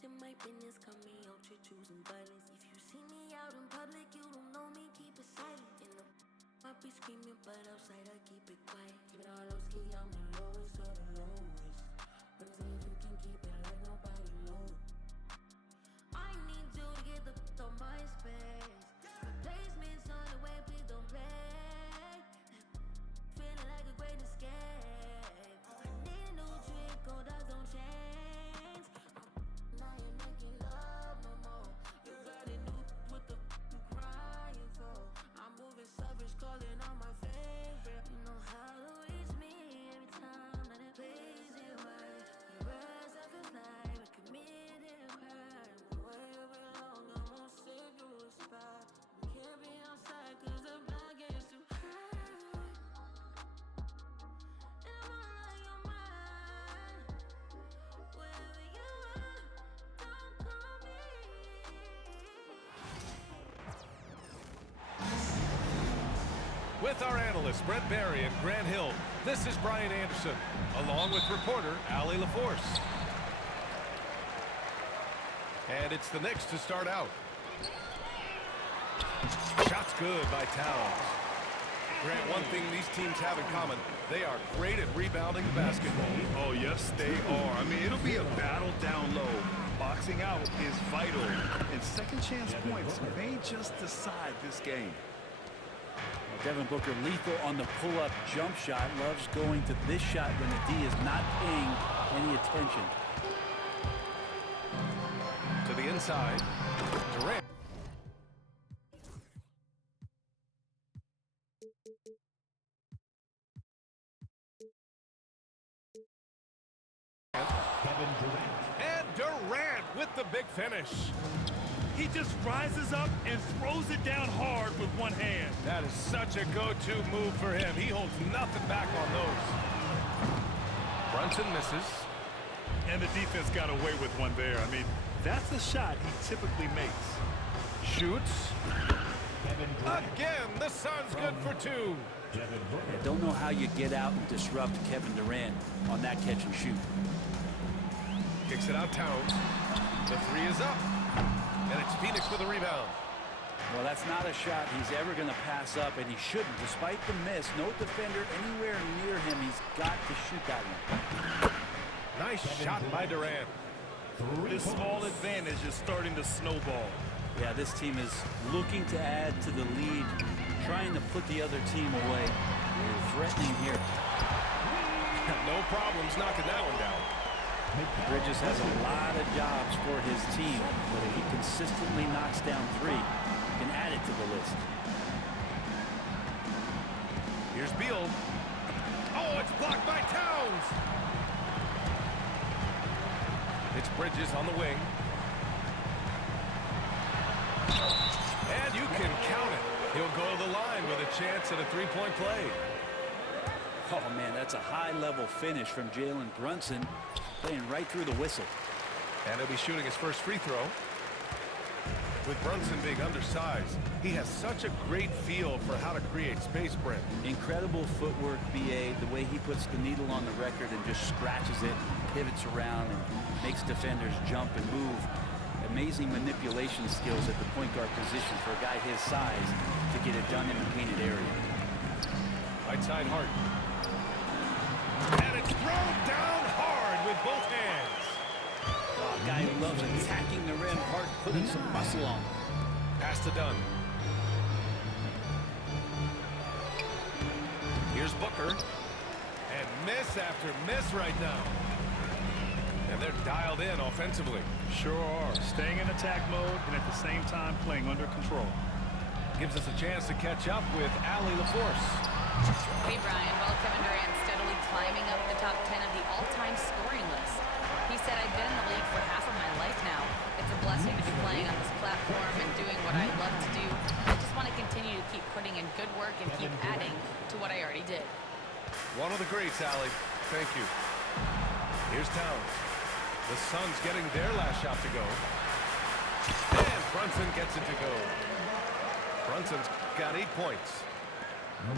In my business, cut me out, you're choosing violence. If you see me out in public, you don't know me, keep it silent. In the I be screaming, but outside I keep it quiet. Keep it all low ski, I'm the lowest of the lowest. But if you can keep it like nobody knows. I need you to get the f on my space. Replacements on the way, please don't play. Feeling like a great escape. I need a new trick, gold dogs don't change. Now you're making love no more. You got a new what the f you crying for? I'm moving savage, calling on my favorite. You know how to reach me every time that it plays it right. Your words I feel like we committed crime. Way long, I'm gonna save you a spot. We can't be outside 'cause the block gets too high. And I'm all on your mind. Wherever you are, don't call me. With our analysts Brent Barry and Grant Hill, this is Brian Anderson, along with reporter Allie LaForce. And it's the Knicks to start out. Shot's good by Towns. Grant, one thing these teams have in common, they are great at rebounding the basketball. Oh, yes, they are. I mean, it'll be a battle down low. Boxing out is vital, and second chance points may just decide this game. Devin Booker lethal on the pull-up jump shot. Loves going to this shot when the D is not paying any attention. To the inside, Durant. Kevin Durant. And Durant with the big finish. He just rises up and throws it down hard with one hand. That is such a go-to move for him. He holds nothing back on those. Brunson misses. And the defense got away with one there. I mean, that's the shot he typically makes. Shoots. Kevin Durant. Again, the Suns good for two. Devin Booker. I don't know how you get out and disrupt Kevin Durant on that catch and shoot. Kicks it out Towns. The three is up. And it's Phoenix with a rebound. Well, that's not a shot he's ever going to pass up, and he shouldn't. Despite the miss, no defender anywhere near him. He's got to shoot that one. Nice shot by Durant. This small advantage is starting to snowball. Yeah, this team is looking to add to the lead, trying to put the other team away, and threatening here. No problems knocking that one down. Bridges has a lot of jobs for his team, but if he consistently knocks down three, he can add it to the list. Here's Beal. Oh, it's blocked by Towns. It's Bridges on the wing. And you can count it. He'll go to the line with a chance at a three-point play. Oh, man, that's a high-level finish from Jalen Brunson, playing right through the whistle. And he'll be shooting his first free throw. With Brunson being undersized, he has such a great feel for how to create space, Brent. Incredible footwork, B.A., the way he puts the needle on the record and just scratches it, pivots around, and makes defenders jump and move. Amazing manipulation skills at the point guard position for a guy his size to get it done in the painted area. Right side Hart. And it's thrown down hard with both hands. Oh, a guy who loves attacking the rim, Hart putting some muscle on. Pass to Dunn. Here's Booker. And miss after miss right now. And they're dialed in offensively. Sure are. Staying in attack mode and at the same time playing under control. Gives us a chance to catch up with Allie LaForce. Hey, Brian. Well, Kevin Durant steadily climbing up the top 10 of the all-time scoring list. He said, I've been in the league for half of my life now. It's a blessing to be playing on this platform and doing what I love to do. I just want to continue to keep putting in good work and keep adding to what I already did. One of the greats, Allie. Thank you. Here's Towns. The Suns getting their last shot to go. And Brunson gets it to go. Brunson's got 8 points.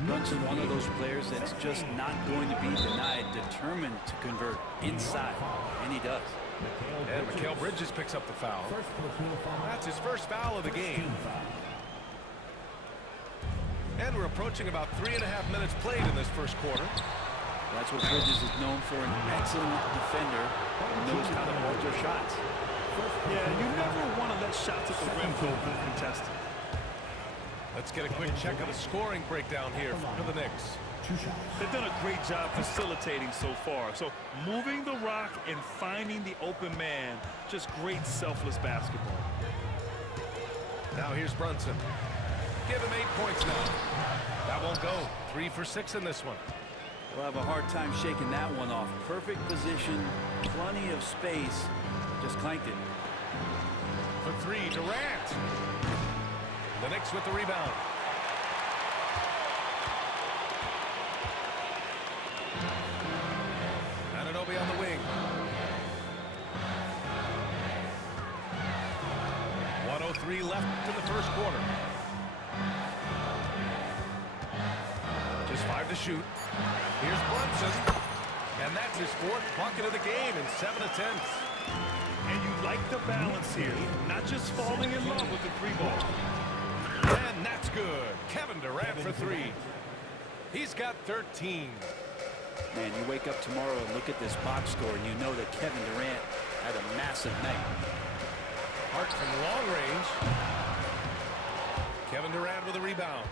Brunson, one of those players that's just not going to be denied, determined to convert inside, and he does. And Mikal Bridges picks up the foul. First personal foul. That's his first foul of the game. Team foul. And we're approaching about 3.5 minutes played in this first quarter. That's what Bridges is known for, an excellent defender who knows how to alter shots. Yeah, you never want to let shots at the rim go uncontested. Let's get a quick check of the scoring breakdown here for the Knicks. 2 shots. They've done a great job facilitating so far. So moving the rock and finding the open man, just great selfless basketball. Now here's Brunson. Give him 8 points now. That won't go. 3 for 6 in this one. We'll have a hard time shaking that one off. Perfect position, plenty of space, just clanked it. For 3, Durant. The Knicks with the rebound. Anunoby on the wing. 1:03 left in the first quarter. Just 5 to shoot. Here's Brunson. And that's his 4th bucket of the game in 7 attempts. And you like the balance here, not just falling in love with the 3-ball. And that's good. Kevin Durant for 3. He's got 13. Man, you wake up tomorrow and look at this box score and you know that Kevin Durant had a massive night. Hart from long range. Kevin Durant with a rebound.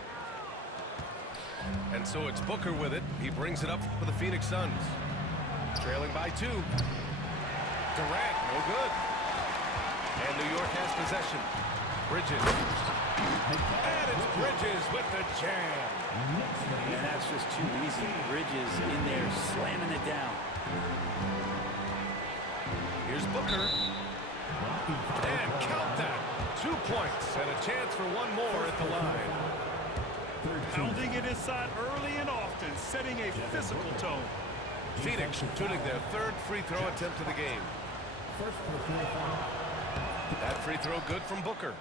And so it's Booker with it. He brings it up for the Phoenix Suns. Trailing by 2. Durant, no good. And New York has possession. Bridges. And it's Bridges with the jam. And that's just too easy. Bridges in there slamming it down. Here's Booker. And count that. 2 points and a chance for one more at the line. Pounding it inside early and often, setting a physical tone. Phoenix shooting their 3rd free throw attempt of the game. First personal foul. That free throw good from Booker.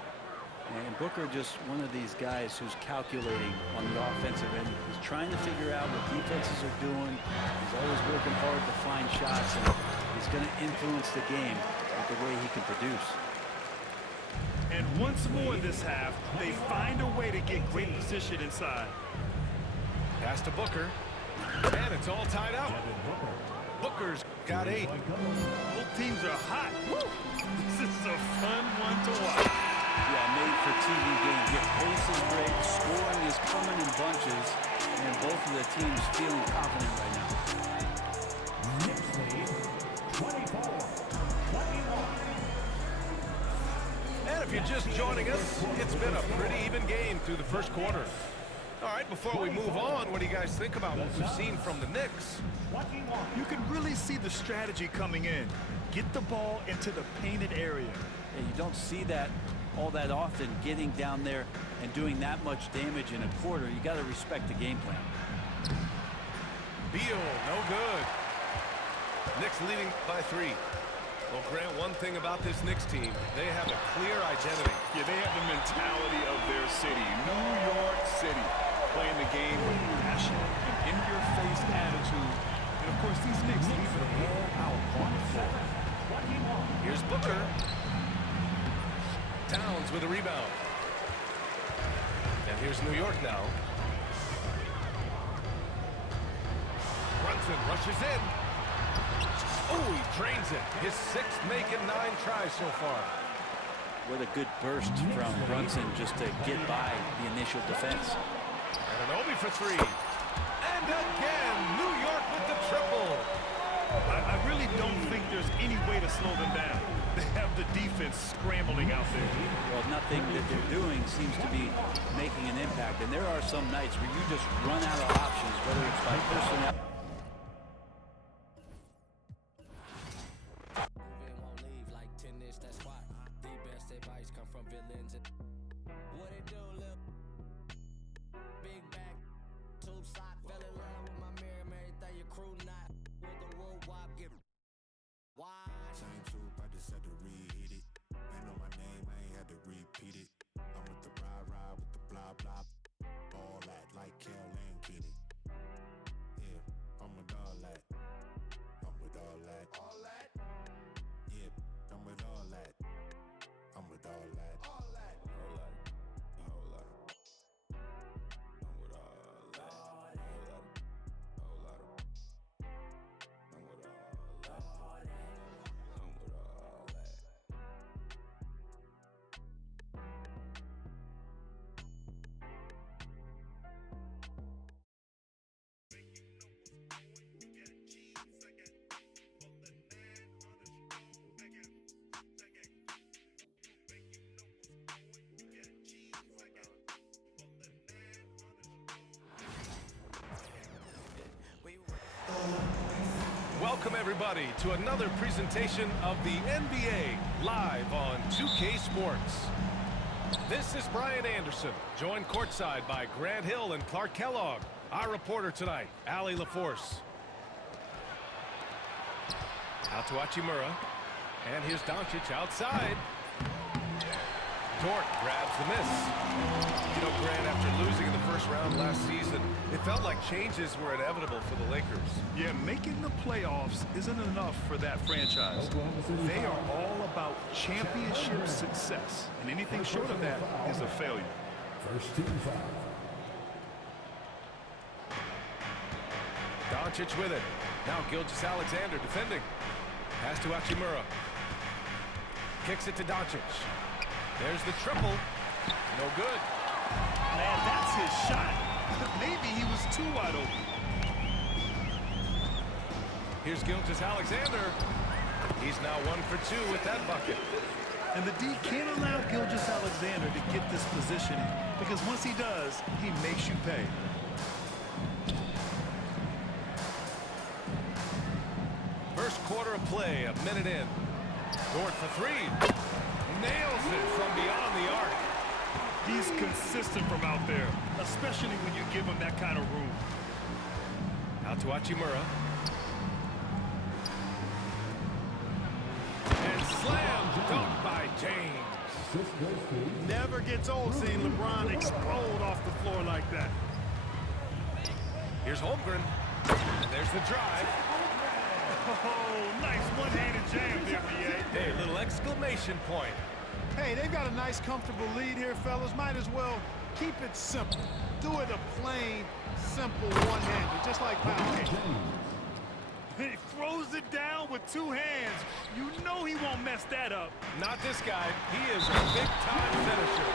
And Booker just one of these guys who's calculating on the offensive end. He's trying to figure out what defenses are doing. He's always working hard to find shots, and he's going to influence the game with the way he can produce. And once more this half, they find a way to get great position inside. Pass to Booker. And it's all tied up. Booker's got 8. Both teams are hot. Woo! This is a fun one to watch. Yeah, made for TV game. Your pace is great, scoring is coming in bunches, and both of the teams feeling confident right now. Knicks lead 24-21. And if you're just joining us, it's been a pretty even game through the first quarter. All right, before we move on, what do you guys think about what we've seen from the Knicks? You can really see the strategy coming in. Get the ball into the painted area. And you don't see that all that often, getting down there and doing that much damage in a quarter. You got to respect the game plan. Beal, no good. Knicks leading by 3. Well, Grant, one thing about this Knicks team, they have a clear identity. Yeah, they have the mentality of their city, New York City, playing the game with passion and in-your-face attitude. And, of course, these Knicks leave it all out on the floor. Here's Booker. Towns with a rebound. And here's New York now. Brunson rushes in. Oh, he drains it. His 6th make in 9 tries so far. What a good burst from Brunson just to get by the initial defense. Anunoby for 3. And again, New York with the triple. I really don't think there's any way to slow them down. They have the defense scrambling out there. Well, nothing that they're doing seems to be making an impact. And there are some nights where you just run out of options, whether it's by personnel. Same troop, I just had to reheat it. Ain't know my name, I ain't had to repeat it. I'm with the rah-rah, with the blah-blah. All that like Kel and Kitty. Welcome, everybody, to another presentation of the NBA live on 2K Sports. This is Brian Anderson, joined courtside by Grant Hill and Clark Kellogg. Our reporter tonight, Allie LaForce. Out to Hachimura. And here's Doncic outside. Dort grabs the miss. You know, Grant, after losing in the first round last season, it felt like changes were inevitable for the Lakers. Yeah, making the playoffs isn't enough for that franchise. They are all about championship success, and anything short of that is a failure. First team foul. Doncic with it. Now Gilgeous-Alexander defending. Pass to Hachimura. Kicks it to Doncic. There's the triple. No good. Man, that's his shot. Maybe he was too wide open. Here's Gilgeous-Alexander. He's now 1 for 2 with that bucket. And the D can't allow Gilgeous-Alexander to get this positioning, because once he does, he makes you pay. First quarter of play, a minute in. Dort for 3. Nails it from beyond the arc. He's consistent from out there, especially when you give him that kind of room. Out to Hachimura. And slam dunk by James. Never gets old seeing LeBron explode off the floor like that. Here's Holmgren. And there's the drive. Oh, nice one-handed jam there, B.A. Hey, little exclamation point. Hey, they've got a nice, comfortable lead here, fellas. Might as well keep it simple. Do it a plain, simple one-hander, just like pound cake. He throws it down with 2 hands. You know he won't mess that up. Not this guy. He is a big-time finisher.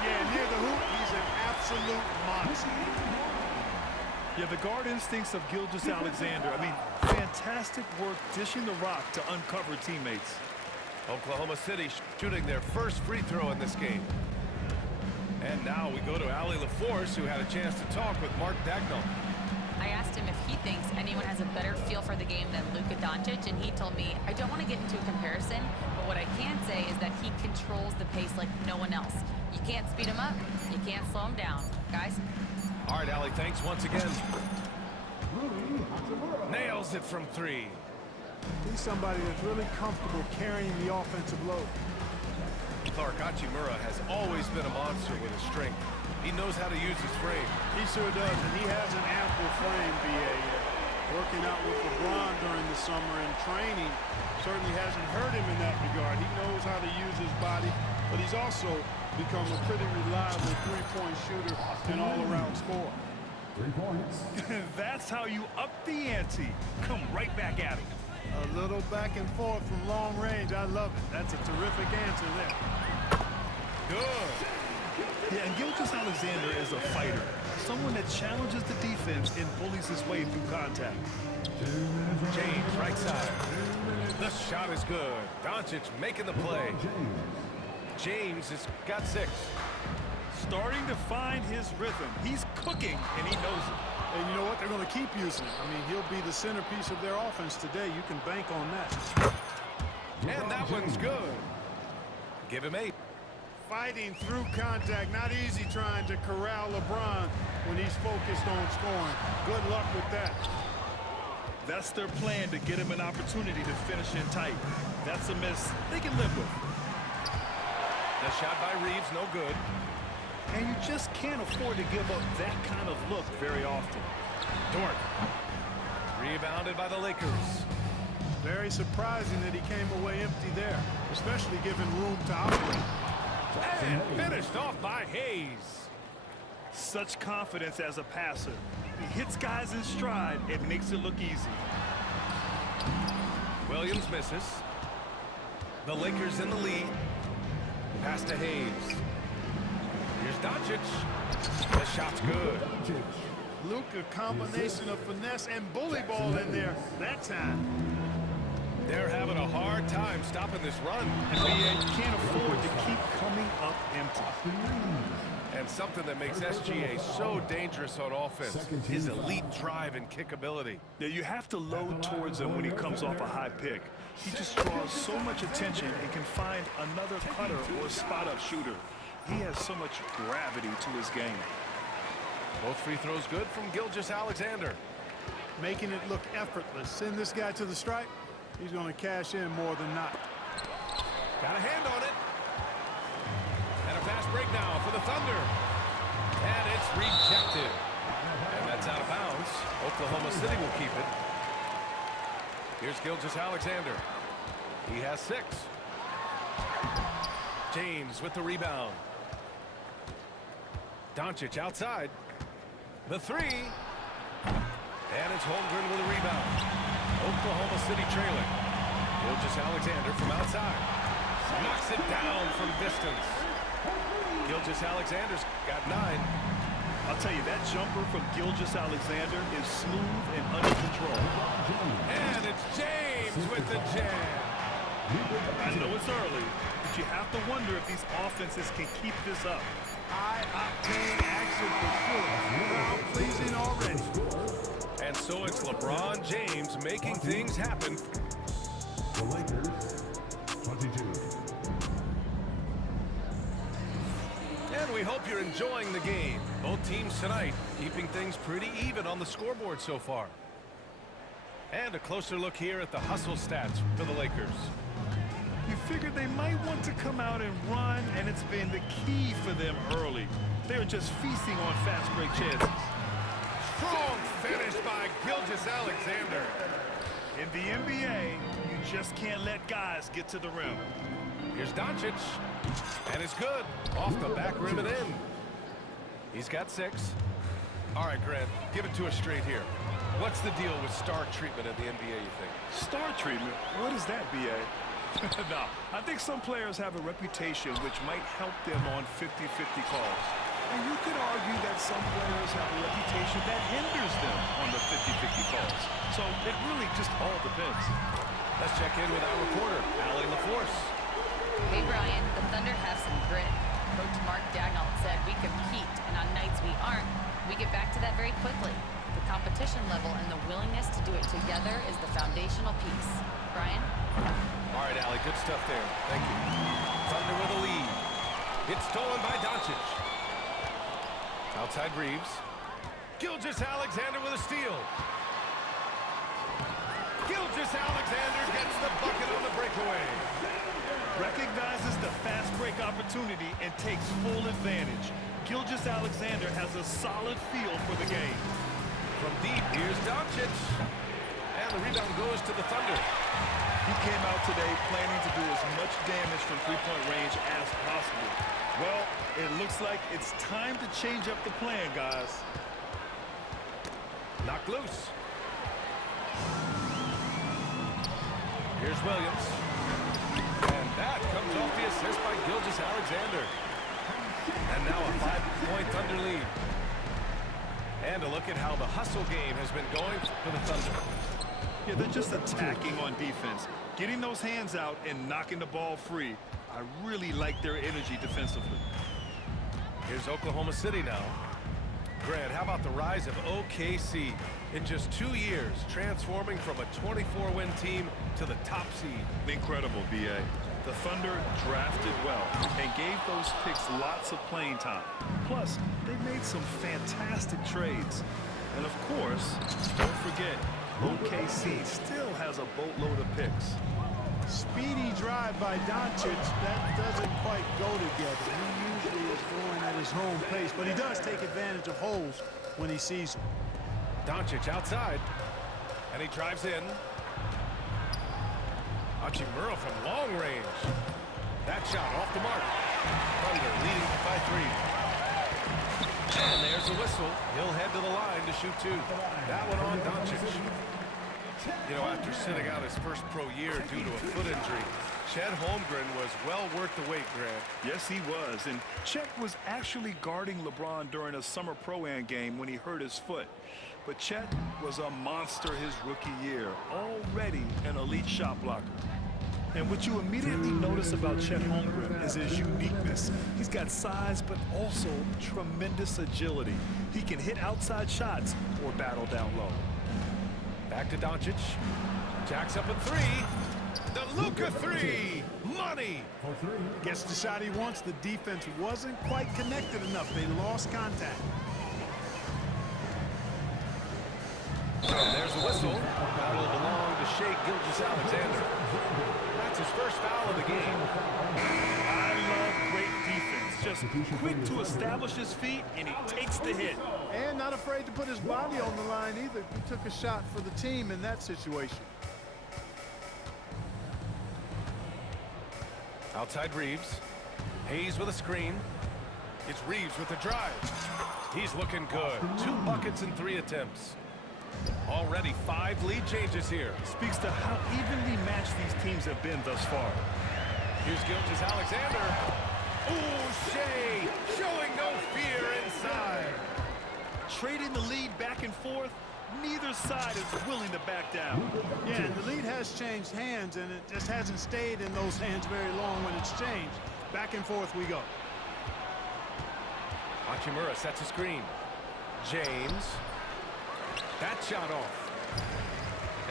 Yeah, near the hoop, he's an absolute monster. Yeah, the guard instincts of Gilgeous-Alexander. I mean, fantastic work dishing the rock to uncover teammates. Oklahoma City shooting their first free throw in this game. And now we go to Allie LaForce, who had a chance to talk with Mark Dagnall. I asked him if he thinks anyone has a better feel for the game than Luka Doncic, and he told me, I don't want to get into a comparison, but what I can say is that he controls the pace like no one else. You can't speed him up, you can't slow him down. Guys? All right, Allie, thanks once again. Nails it from 3. He's somebody that's really comfortable carrying the offensive load. Clark Hachimura has always been a monster with his strength. He knows how to use his frame. He sure does, and he has an ample frame, B.A. Working out with LeBron during the summer and training certainly hasn't hurt him in that regard. He knows how to use his body, but he's also become a pretty reliable three-point shooter and all-around scorer. 3 points. That's how you up the ante. Come right back at him. A little back and forth from long range. I love it. That's a terrific answer there. Good. Yeah, and Gilgeous-Alexander is a fighter. Someone that challenges the defense and bullies his way through contact. James, right side. The shot is good. Doncic making the play. James has got 6. Starting to find his rhythm. He's cooking, and he knows it. And you know what? They're going to keep using him. I mean, he'll be the centerpiece of their offense today. You can bank on that. And that one's good. Give him 8. Fighting through contact. Not easy trying to corral LeBron when he's focused on scoring. Good luck with that. That's their plan, to get him an opportunity to finish in tight. That's a miss they can live with. The shot by Reeves, no good. And you just can't afford to give up that kind of look very often. Dort. Rebounded by the Lakers. Very surprising that he came away empty there, especially given room to operate. And finished off by Hayes. Such confidence as a passer. He hits guys in stride and makes it look easy. Williams misses. The Lakers in the lead. Pass to Hayes. Here's Doncic. The shot's good. Luka, combination of finesse and bully ball in there that time. They're having a hard time stopping this run. And BA can't afford to keep coming up empty. And something that makes SGA so dangerous on offense, his elite drive and kick ability. Now, you have to load towards him when he comes off a high pick. He just draws so much attention and can find another cutter or spot-up shooter. He has so much gravity to his game. Both free throws good from Gilgeous-Alexander. Making it look effortless. Send this guy to the stripe. He's going to cash in more than not. Got a hand on it. And a fast break now for the Thunder. And it's rejected. And that's out of bounds. Oklahoma City will keep it. Here's Gilgeous-Alexander. He has 6. James with the rebound. Doncic outside. The 3. And it's Holmgren with a rebound. Oklahoma City trailing. Gilgeous-Alexander from outside. Knocks it down from distance. Gilgeous-Alexander's got 9. I'll tell you, that jumper from Gilgeous-Alexander is smooth and under control. And it's James with the jam. I know it's early, but you have to wonder if these offenses can keep this up. High-octane action for sure. Crowd pleasing already. And so it's LeBron James making things happen. The Lakers, 22. And we hope you're enjoying the game. Both teams tonight keeping things pretty even on the scoreboard so far. And a closer look here at the hustle stats for the Lakers. You figured they might want to come out and run, and it's been the key for them early. They're just feasting on fast break chances. Strong finish by Gilgeous-Alexander. In the NBA, you just can't let guys get to the rim. Here's Doncic. And it's good. Off the back rim and in. He's got 6. All right, Grant, give it to us straight here. What's the deal with star treatment in the NBA, you think? Star treatment? What is that, BA? No, I think some players have a reputation which might help them on 50-50 calls. And you could argue that some players have a reputation that hinders them on the 50-50 calls. So it really just all depends. Let's check in with our reporter, Allie LaForce. Hey, Brian, the Thunder have some grit. Coach Mark Daigneault said we compete, and on nights we aren't, we get back to that very quickly. The competition level and the willingness to do it together is the foundational piece. Brian? All right, Allie, good stuff there. Thank you. Thunder with a lead. It's stolen by Doncic. Outside Reeves. Gilgeous-Alexander with a steal. Gilgeous-Alexander gets the bucket on the breakaway. Recognizes the fast break opportunity and takes full advantage. Gilgeous-Alexander has a solid feel for the game. From deep, here's Doncic. And the rebound goes to the Thunder. He came out today planning to do as much damage from three-point range as possible. Well, it looks like it's time to change up the plan, guys. Knocked loose. Here's Williams. And that comes off the assist by Gilgeous-Alexander. And now a 5-point Thunder lead. And a look at how the hustle game has been going for the Thunder. Yeah, they're just attacking on defense, getting those hands out and knocking the ball free. I really like their energy defensively. Here's Oklahoma City now. Grant, how about the rise of OKC? In just 2 years, transforming from a 24-win team to the top seed. Incredible, BA. The Thunder drafted well and gave those picks lots of playing time. Plus, they made some fantastic trades. And of course, don't forget, OKC still has a boatload of picks. Speedy drive by Doncic. That doesn't quite go together. He usually is going at his home pace, but he does take advantage of holes when he sees them. Doncic outside, and he drives in. Hachimura from long range. That shot off the mark. Thunder leading by 3. And there's a whistle. He'll head to the line to shoot 2. That one on Doncic. You know, after sitting out his first pro year due to a foot injury, Chet Holmgren was well worth the wait, Grant. Yes, he was. And Chet was actually guarding LeBron during a summer Pro-Am game when he hurt his foot. But Chet was a monster his rookie year, already an elite shot blocker. And what you immediately notice about Chet Holmgren is his uniqueness. He's got size, but also tremendous agility. He can hit outside shots or battle down low. Back to Doncic. Jacks up a three. The Luka three. Money. Gets the shot he wants. The defense wasn't quite connected enough. They lost contact. And there's a whistle. That'll belong to Shai Gilgeous-Alexander. That's his first foul of the game. I love great defense. Just quick to establish his feet, and he takes the hit. And not afraid to put his body on the line either. He took a shot for the team in that situation. Outside Reeves. Hayes with a screen. It's Reeves with the drive. He's looking good. 2 buckets in 3 attempts. Already 5 lead changes here. Speaks to how evenly matched these teams have been thus far. Here's Gilgeous-Alexander. Ooh, Shai showing no fear inside. Trading the lead back and forth, neither side is willing to back down. Yeah, and the lead has changed hands, and it just hasn't stayed in those hands very long when it's changed. Back and forth we go. Hachimura sets a screen. James. That shot off.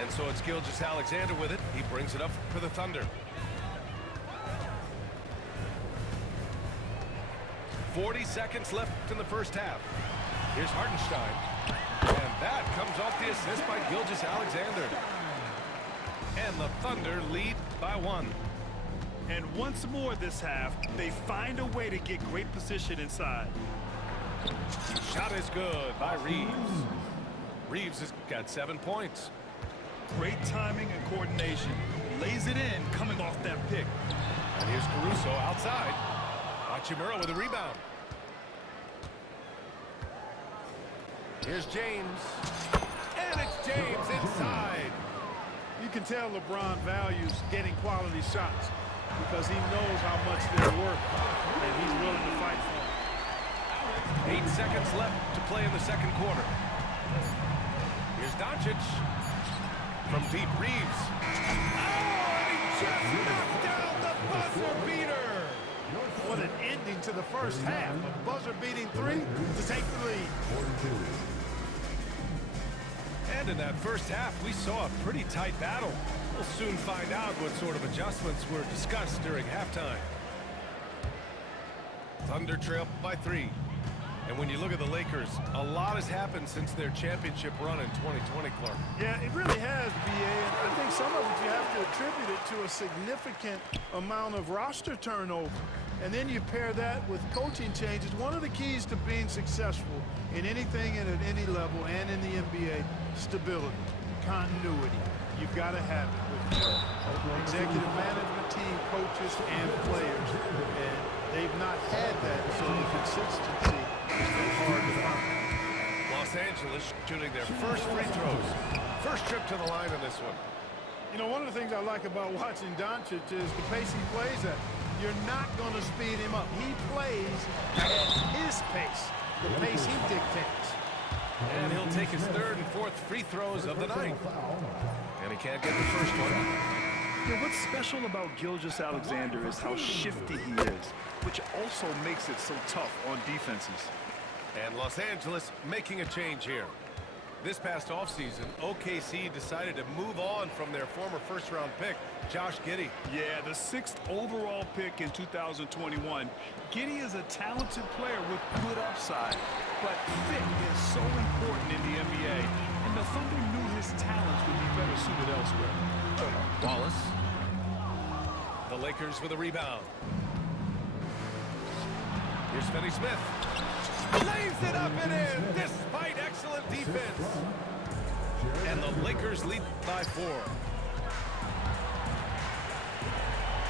And so it's Gilgeous-Alexander with it. He brings it up for the Thunder. 40 seconds left in the first half. Here's Hartenstein. And that comes off the assist by Gilgeous-Alexander. And the Thunder lead by 1. And once more this half, they find a way to get great position inside. Shot is good by Reeves. Reeves has got 7 points. Great timing and coordination. Lays it in coming off that pick. And here's Caruso outside. Hachimura with a rebound. Here's James. And it's James inside. You can tell LeBron values getting quality shots because he knows how much they're worth, and he's willing to fight for them. 8 seconds left to play in the second quarter. Here's Doncic. From deep, Reeves. Oh, and he just knocked down the buzzer beater. What an ending to the first half. A buzzer-beating 3 to take the lead. And in that first half, we saw a pretty tight battle. We'll soon find out what sort of adjustments were discussed during halftime. Thunder trail by 3. And when you look at the Lakers, a lot has happened since their championship run in 2020, Clark. Yeah, it really has, B.A. And I think some of it you have to attribute it to a significant amount of roster turnover. And then you pair that with coaching changes. One of the keys to being successful in anything and at any level and in the NBA, stability, continuity. You've got to have it with your executive management team, coaches, and players. And they've not had that, so the consistency has been hard to find. Los Angeles shooting their first free throws. First trip to the line in this one. You know, one of the things I like about watching Doncic is the pace he plays at. You're not going to speed him up. He plays at his pace, the pace he dictates. And he'll take his 3rd and 4th free throws of the night. And he can't get the first one. Yeah, what's special about Gilgeous-Alexander is how shifty he is, which also makes it so tough on defenses. And Los Angeles making a change here. This past offseason, OKC decided to move on from their former first-round pick, Josh Giddey. Yeah, the 6th overall pick in 2021. Giddey is a talented player with good upside, but fit is so important in the NBA, and the Thunder knew his talents would be better suited elsewhere. Wallace. The Lakers with a rebound. Here's Finney-Smith. Lays it up and in, despite excellent defense. And the Lakers lead by 4.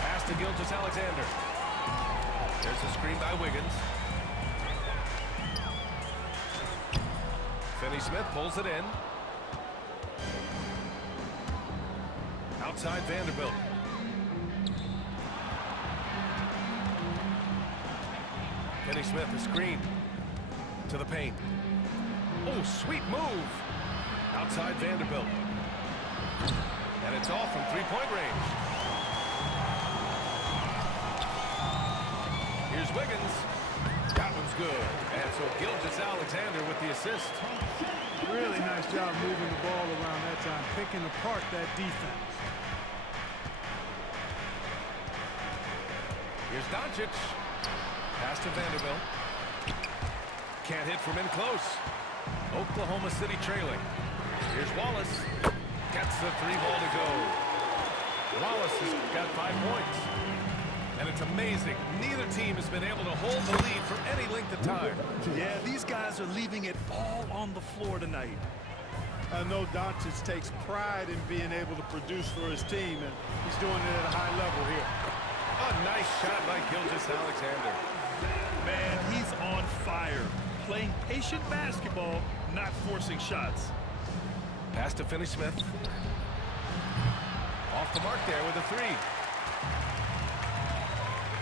Pass to Gilgeous-Alexander. There's a screen by Wiggins. Finney-Smith pulls it in. Outside Vanderbilt. Finney-Smith, the screen to the paint. Oh, sweet move. outside Vanderbilt. And it's off from three-point range. Here's Wiggins. That one's good. And so Gilgeous-Alexander with the assist. Really nice job moving the ball around that time, picking apart that defense. Here's Doncic. Pass to Vanderbilt. Can't hit from in close. Oklahoma City trailing. Here's Wallace. Gets the three ball to go. Wallace has got 5 points. And it's amazing. Neither team has been able to hold the lead for any length of time. Yeah, these guys are leaving it all on the floor tonight. I know Doncic takes pride in being able to produce for his team, and he's doing it at a high level here. A nice shot by Gilgeous-Alexander. Man, he's on fire. Playing patient basketball, not forcing shots. Pass to Finney-Smith. Off the mark there with a three.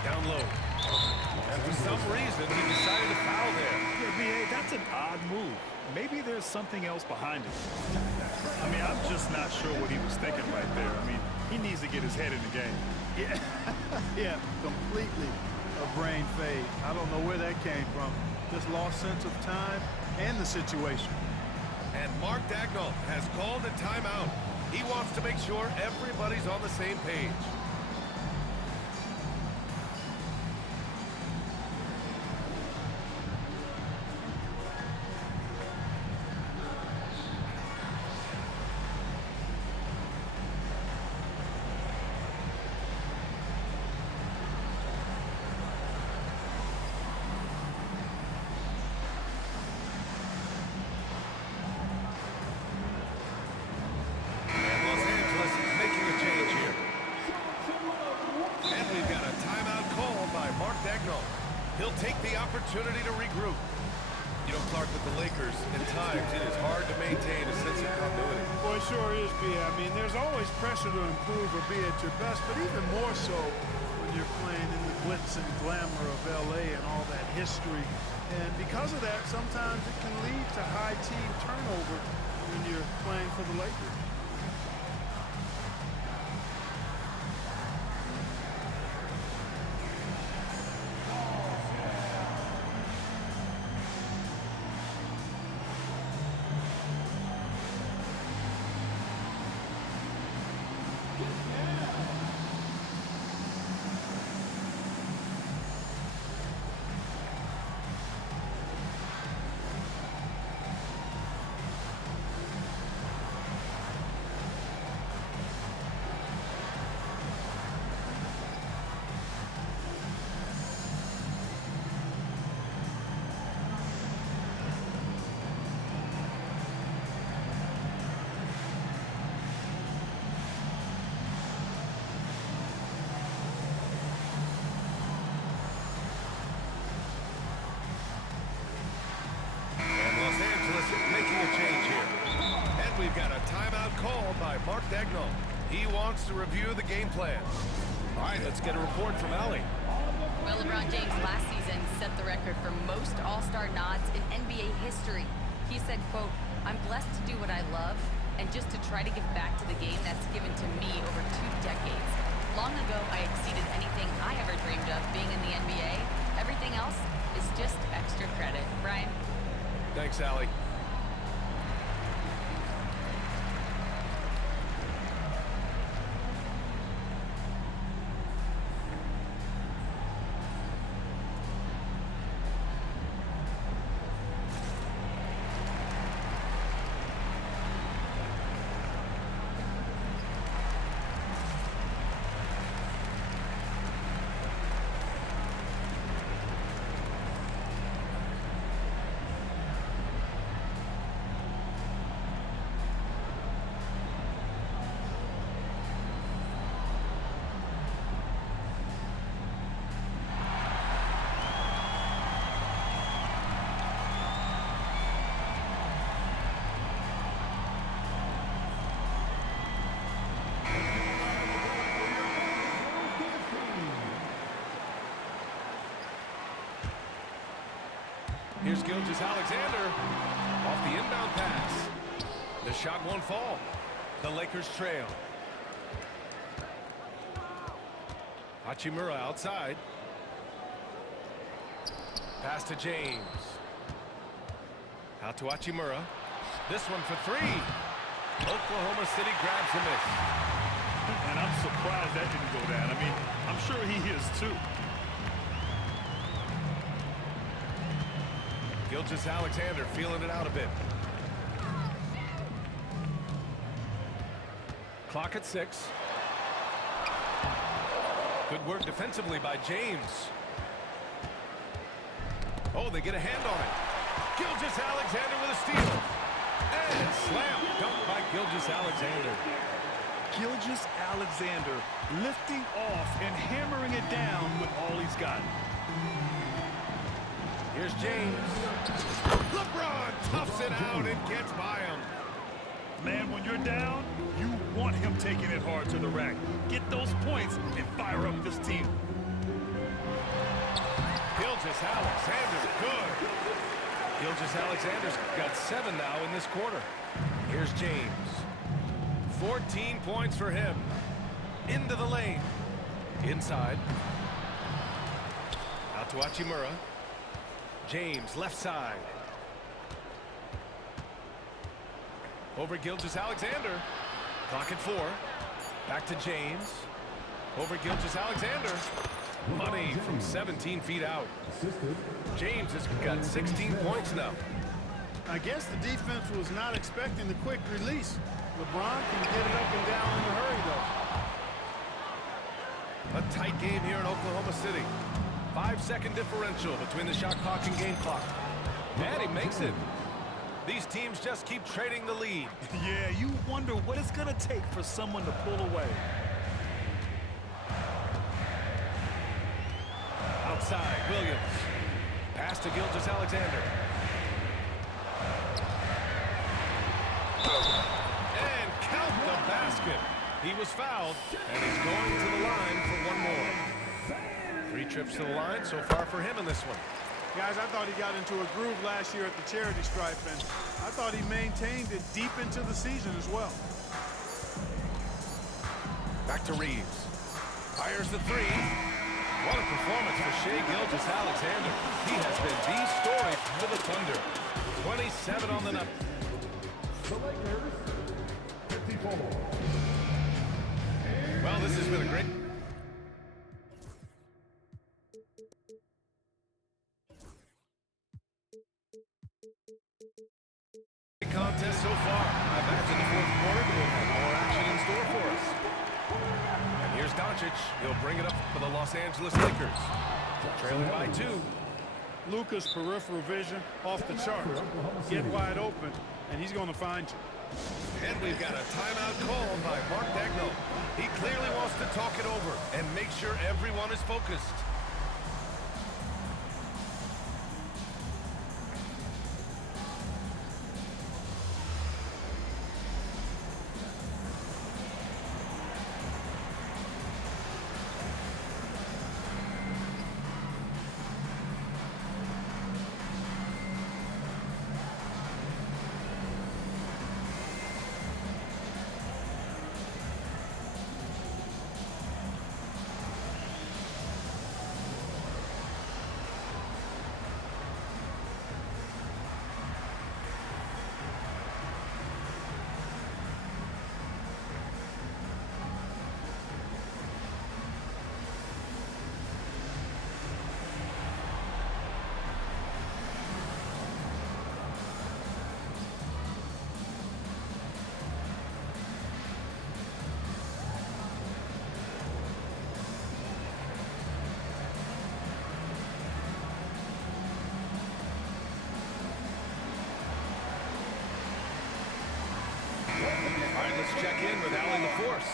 Down low. And for some reason, he decided to foul there. Yeah, B.A., that's an odd move. Maybe there's something else behind it. I mean, I'm just not sure what he was thinking right there. I mean, he needs to get his head in the game. Yeah, yeah, completely a brain fade. I don't know where that came from. Just lost sense of time and the situation. And Mark Daigneault has called a timeout. He wants to make sure everybody's on the same page. He'll take the opportunity to regroup. You know, Clark, with the Lakers, at times it is hard to maintain a sense of continuity. Boy, it sure is, B. I mean, there's always pressure to improve or be at your best, but even more so when you're playing in the glitz and glamour of L.A. and all that history. And because of that, sometimes it can lead to high team turnover when you're playing for the Lakers. We've got a timeout called by Mark Daigneault. He wants to review the game plan. All right, let's get a report from Allie. Well, LeBron James last season set the record for most All-Star nods in NBA history. He said, quote, "I'm blessed to do what I love and just to try to give back to the game that's given to me over 2 decades. Long ago, I exceeded anything I ever dreamed of being in the NBA. Everything else is just extra credit." Brian? Thanks, Allie. Here's Gilgeous-Alexander off the inbound pass. The shot won't fall. The Lakers trail. Hachimura outside. Pass to James. Out to Hachimura. This one for three. Oklahoma City grabs the miss. And I'm surprised that didn't go down. I mean, I'm sure he is too. Gilgeous-Alexander feeling it out a bit. Clock at 6. Good work defensively by James. Oh, they get a hand on it. Gilgeous-Alexander with a steal. And slam dunk by Gilgeous-Alexander. Gilgeous-Alexander lifting off and hammering it down with all he's got. Here's James. LeBron toughs it out and gets by him. Man, when you're down, you want him taking it hard to the rack. Get those points and fire up this team. Gilgeous-Alexander, good. Gilgeous-Alexander's got 7 now in this quarter. Here's James. 14 points for him. Into the lane. Inside. Out to Hachimura. James, left side. Over Gilgeous-Alexander. Clock at 4. Back to James. Over Gilgeous-Alexander. Money from 17 feet out. James has got 16 points now. I guess the defense was not expecting the quick release. LeBron can get it up and down in a hurry, though. A tight game here in Oklahoma City. 5-second differential between the shot clock and game clock. And he makes it. These teams just keep trading the lead. Yeah, you wonder what it's going to take for someone to pull away. Outside, Williams. Pass to Gilgeous-Alexander. And count the basket. He was fouled, and he's going to the line for one more. 3 trips to the line so far for him in this one. Guys, I thought he got into a groove last year at the charity stripe, and I thought he maintained it deep into the season as well. Back to Reeves. Fires the 3. What a performance for Shai Gilgeous-Alexander. He has been the story for the Thunder. 27 on the number. The Lakers, 54. Well, this has been a great... contest so far. I imagine the fourth quarter will have more action in store for us. And here's Doncic. He'll bring it up for the Los Angeles Lakers. Trailing by 2. Luka's peripheral vision off the charts. Get wide open, and he's going to find you. And we've got a timeout called by Mark Daigneault. He clearly wants to talk it over and make sure everyone is focused. All right, let's check in with Allie LaForce.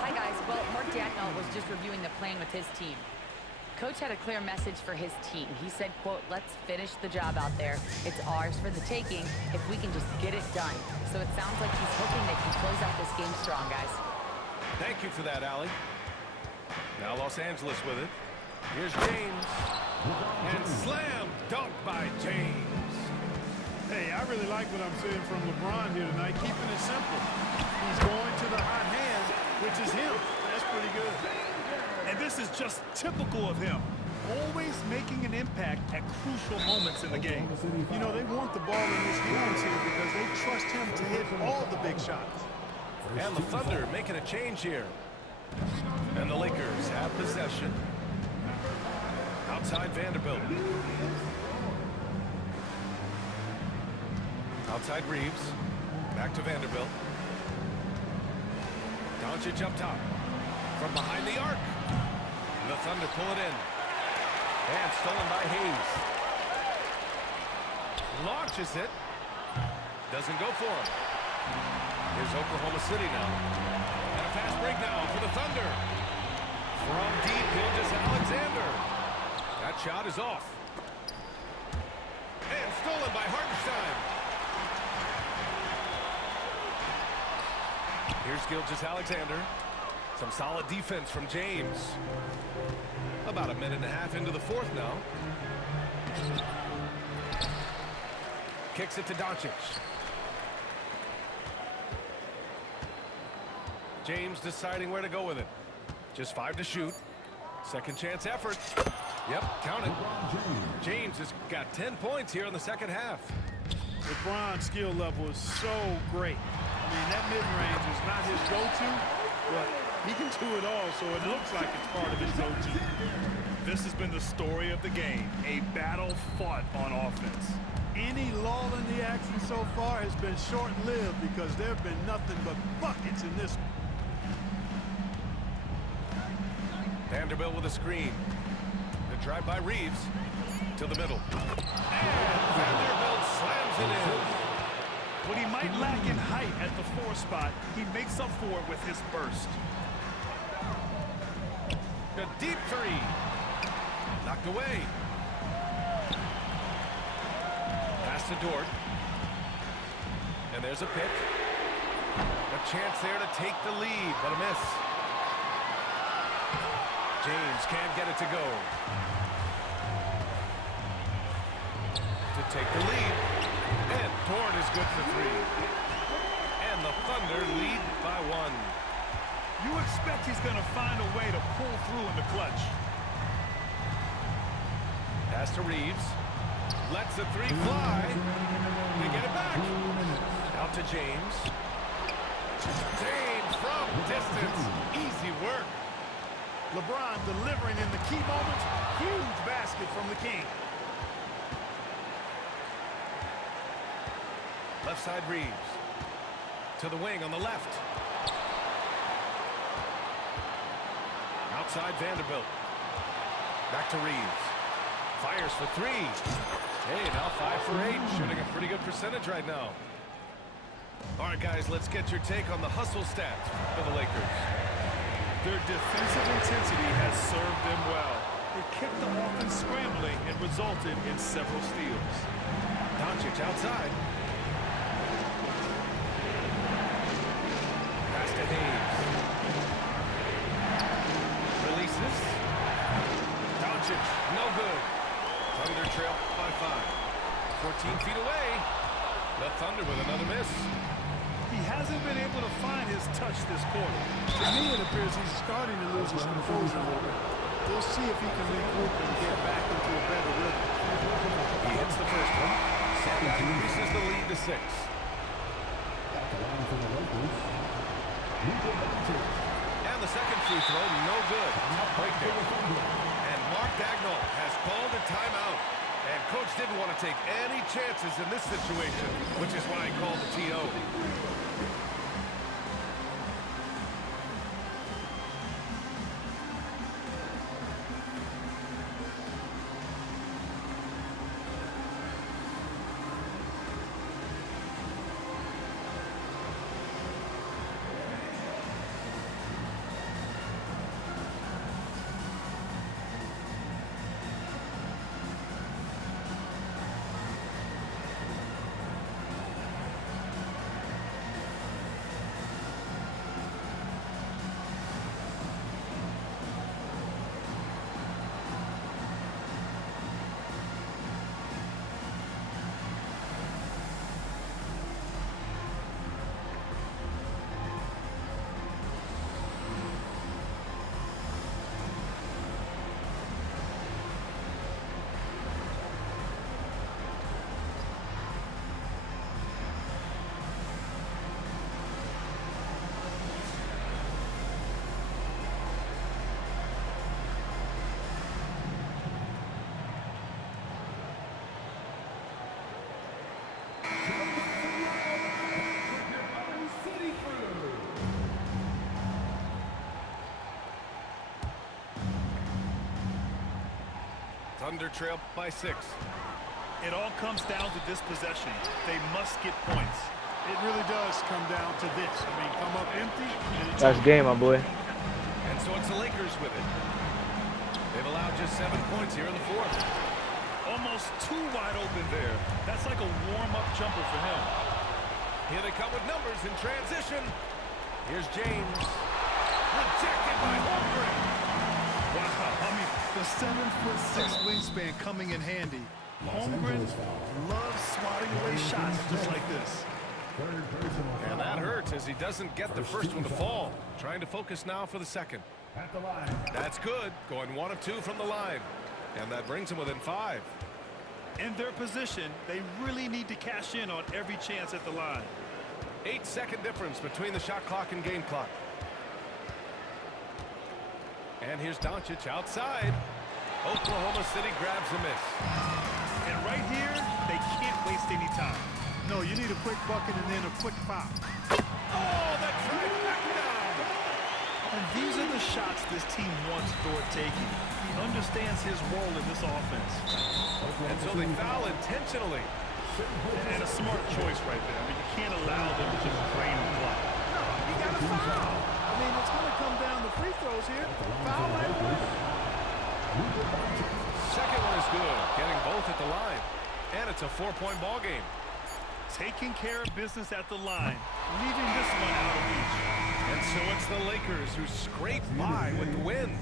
Hi, guys. Well, Mark Daigneault was just reviewing the plan with his team. Coach had a clear message for his team. He said, quote, let's finish the job out there. It's ours for the taking if we can just get it done. So it sounds like he's hoping they can close out this game strong, guys. Thank you for that, Allie. Now Los Angeles with it. Here's James. And slam dunk by James. Hey, I really like what I'm seeing from LeBron here tonight, keeping it simple. He's going to the hot hand, which is him. That's pretty good. And this is just typical of him. Always making an impact at crucial moments in the game. You know, they want the ball in his hands here because they trust him to hit all the big shots. And the Thunder making a change here. And the Lakers have possession. Outside Vanderbilt. Outside Reeves. Back to Vanderbilt. Doncic up top. From behind the arc. The Thunder pull it in. And stolen by Hayes. Launches it. Doesn't go for him. Here's Oklahoma City now. And a fast break now for the Thunder. From deep, Gilgeous-Alexander. That shot is off. And stolen by Hartenstein. Here's Gilgeous-Alexander. Some solid defense from James. About a minute and a half into the fourth now. Kicks it to Doncic. James deciding where to go with it. Just 5 to shoot. Second chance effort. Yep, count it. James has got 10 points here in the second half. LeBron's skill level is so great. I mean, that mid-range is not his go-to, but he can do it all, so it looks like it's part of his go-to. This has been the story of the game, a battle fought on offense. Any lull in the action so far has been short-lived because there have been nothing but buckets in this one. Vanderbilt with a screen. The drive by Reeves to the middle. And Vanderbilt slams it in. What he might lack in height at the 4 spot, he makes up for it with his burst. A deep three. Knocked away. Pass to Dort. And there's a pick. A chance there to take the lead, but a miss. James can't get it to go. To take the lead. And Dort is good for 3. And the Thunder lead by 1. You expect he's going to find a way to pull through in the clutch. Pass to Reeves. Lets the 3 fly. They get it back. Out to James. James from distance. Easy work. LeBron delivering in the key moments. Huge basket from the King. Left side Reeves. To the wing on the left. Outside Vanderbilt. Back to Reeves. Fires for 3. Hey, now 5 for 8. Shooting a pretty good percentage right now. All right, guys, let's get your take on the hustle stats for the Lakers. Their defensive intensity has served them well. It kept the offense scrambling and resulted in several steals. Doncic outside. Pass to Hayes. Releases. Doncic, no good. Thunder trail by 5. 14 feet away. The Thunder with another miss. He hasn't been able to find his touch this quarter. To me, it appears he's starting to lose his composure a little bit. We'll see if he can regroup and get back into a better rhythm. He hits the first one. That increases the lead to 6. And the second free throw, no good. Tough break there. And Mark Daigneault has called a timeout. And coach didn't want to take any chances in this situation, which is why he called the TO. Thunder trail by 6. It all comes down to this possession. They must get points. It really does come down to this. I mean, come up empty. And it's That's game, my boy. And so it's the Lakers with it. They've allowed just 7 points here in the 4th. almost too wide open there. That's like a warm-up jumper for him. Here they come with numbers in transition. Here's James. Rejected by Holmgren. Wow, I mean, the 7'6" wingspan coming in handy. Holmgren loves swatting away shots just like this. And that hurts as he doesn't get the first one to fall. Trying to focus now for the second. That's good. Going 1 of 2 from the line. And that brings him within 5. In their position, they really need to cash in on every chance at the line. 8-second difference between the shot clock and game clock. And here's Doncic outside. Oklahoma City grabs a miss. And right here, they can't waste any time. No, you need a quick bucket and then a quick foul. Oh, the trifecta! And these are the shots this team wants Dort taking. He understands his role in this offense. And so they foul intentionally. And a smart choice right there. I mean, you can't allow them to just drain the clock. No, you got to foul. I mean, it's going to come down to free throws here. Foul and win. Second one is good, getting both at the line. And it's a 4-point ball game. Taking care of business at the line, leaving this one out of reach. And so it's the Lakers who scrape by with the win.